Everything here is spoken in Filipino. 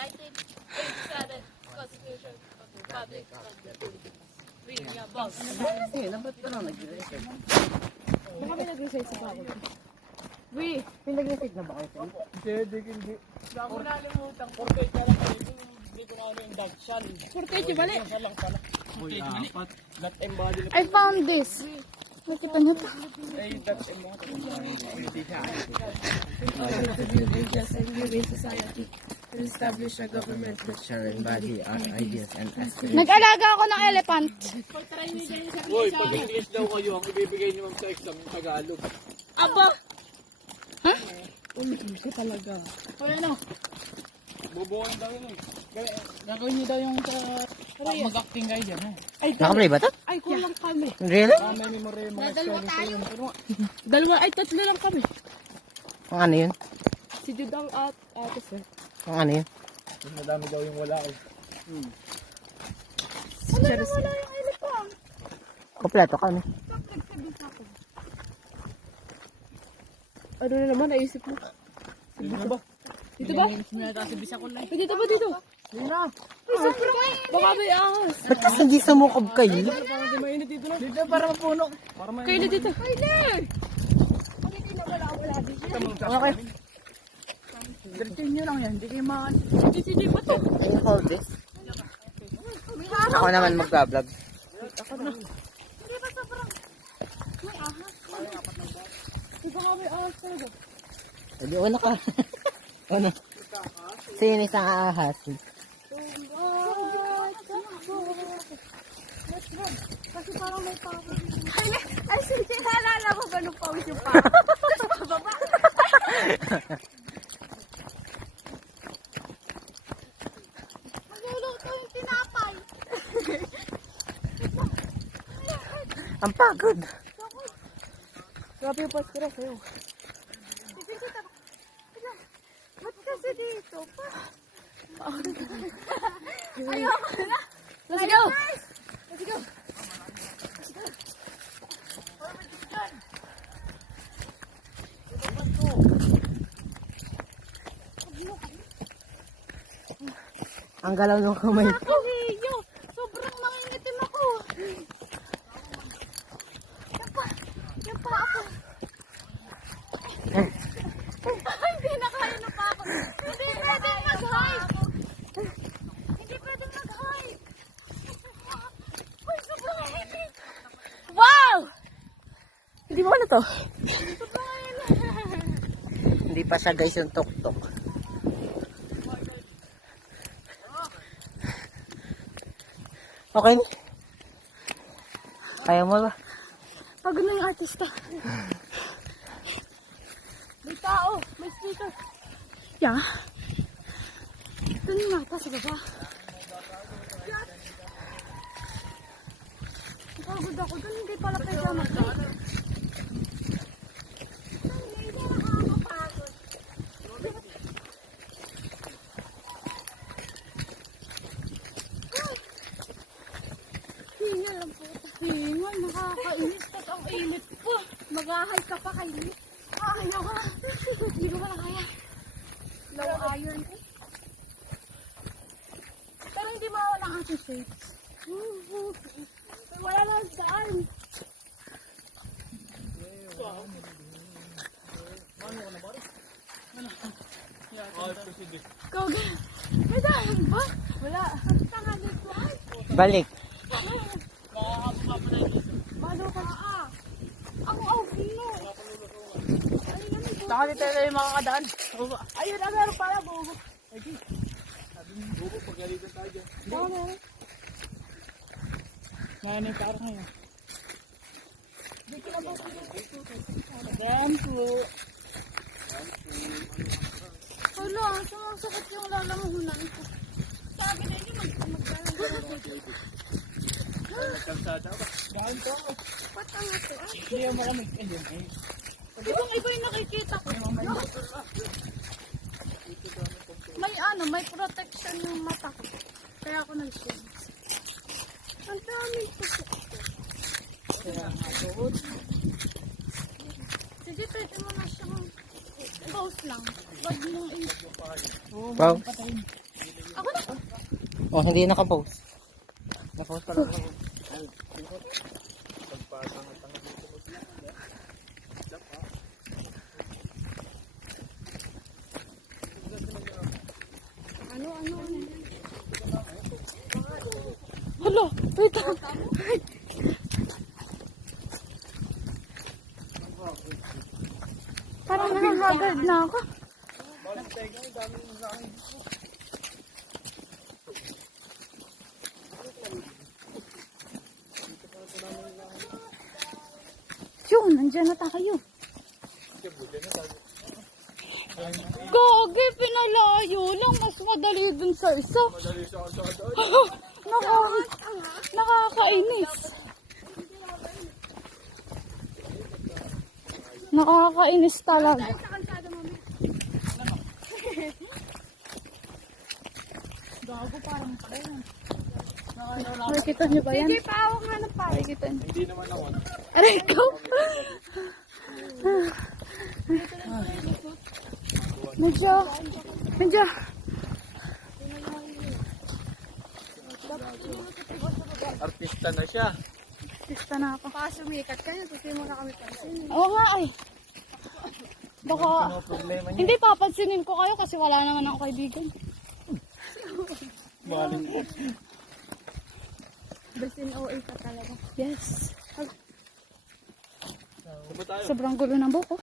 1987 Constitution of the Republic of the Philippines. Reading your boss. Ba't ka lang nag-research? Baka may nag-research sa ako. Uy, pinag-research na ba kayo? Hindi. Ako nalimutan. Portrait na lang kayo. Hindi ko ano yung Dutch shell. Portrait bali. Isa lang pala. Not embodied. I found this. Nakita niyo to? Ay, Dutch embodied. Society to establish a government. That shall embody our ideas and aspirations. Nag-alaga ako ng elephant. Uy, pag English daw kayo, ang ibibigay niyo sa exam yung Tagalog. Aba! Ha? Talaga. Kaya ano? Bubuoyin daw yun eh. Gagawin niyo daw yung mag-acting kayo dyan. Nakaplay ba to? Ay, kulang kami. Really? May memory yung mga Dalawa spelling tayo. sa'yo. Dalawa, ay tatlo lang kami. Ang ano yun? Si Judang at ate sir. Ang ano yun? Yung madami daw yung wala eh. Ano na wala yung elephant? Kompleto kami. Ano na naman, naisip mo? Dito ba? Dito ba? Dito ba dito? Hindi na. Ay, sobrang baka may ahas. Ba't kasi hindi sumukob kayo? Parang di mainit dito na. Dito para mapuno. Para mainit. Kayo na dito. Okay. Diretso nyo lang yan. Hindi kayo maan. Hindi ba to? Can you hold this? Ako naman mag-vlog. Hindi ba sobrang may ahas? Di ba nga may ahas talaga? Hindi, una ka. Ano? Sino isang ahas? Kasi parang may pawis. Ay, sige, naalala ko ganun pawis yung pa. Pababa. Magluluto yung tinapay. Ang pagod. Grabe yung paskira sa'yo. Ba't kasi dito pa? Ayoko na. Let's go! Let's go! Ang galaw ng kamay. Ako, Hiyo! Sobrang mangingitim ako. Yan pa ako. Hindi na kaya na pa ako. Hindi pwedeng mag-hike. Hindi pwedeng mag-hike. Uy, sobrang init. Wow! Hindi mo ano to? Sobrang init. Hindi pa siya guys yung tok-tok. Okay. Kaya mo ba? Pagod na yung artista. May tao, may speaker. Yeah. Ito yung mata sa baba. Pagod ako dun, hindi pala pwede mag-hike. Hindi nakakapagod. Hingal lang po. Hingal, nakakainis. Ba't ang init po? Mag-ahal ka pa kayo. Ayaw ka. Hindi ko pala kaya. Low iron eh. Pero hindi mawala ang ating shades. Wala lang daan. Koga. May daan ba? Wala. Tanga dito ay. Balik. Malo ka na. Ang aufino. Saka dito yung mga kadaan. Ayun, ang meron pala bugo. Bubo, pagalitan tayo dyan. Ako na. Ngayon yung karang ngayon. Dito na ba? Yan po. Hala, sumasakit yung lalamunan ko. Sabi na yun, mag-galang. Kalsada ba? Dahil to. Ba't ang ito? Hindi yung malamig. Ayun eh. Ibang iba yung nakikita ko. May protection yung mata ko. Kaya ako nag-shades. Ang dami ko. Sige, pwede mo na siyang close lang. Wag mong Wow. Patayin. Oh, hindi nakapost. Nakapost pa lang. Hala, wait lang. Parang nahahagad na ako. Yun, nandiyan na tayo. Gagi, pinalayo lang. Mas madali dun sa isa. Nakakainis. Nakakainis talaga. Gago parang pala yan. Nakikita niyo ba yan? Sige, pawak nga ng pawak. Nakikita niyo. Hindi naman ako. Aray ko. Medyo. Artista na siya. Pista na ako. Baka sumikat ka na, kasi mo na kami pansin. Oo nga ay. Baka, Ano problema niya? hindi papansinin ko kayo kasi wala naman ako kaibigan. Maling ko. Best in OA ka talaga. Yes. Saan ba tayo? Sobrang gulo ng buko.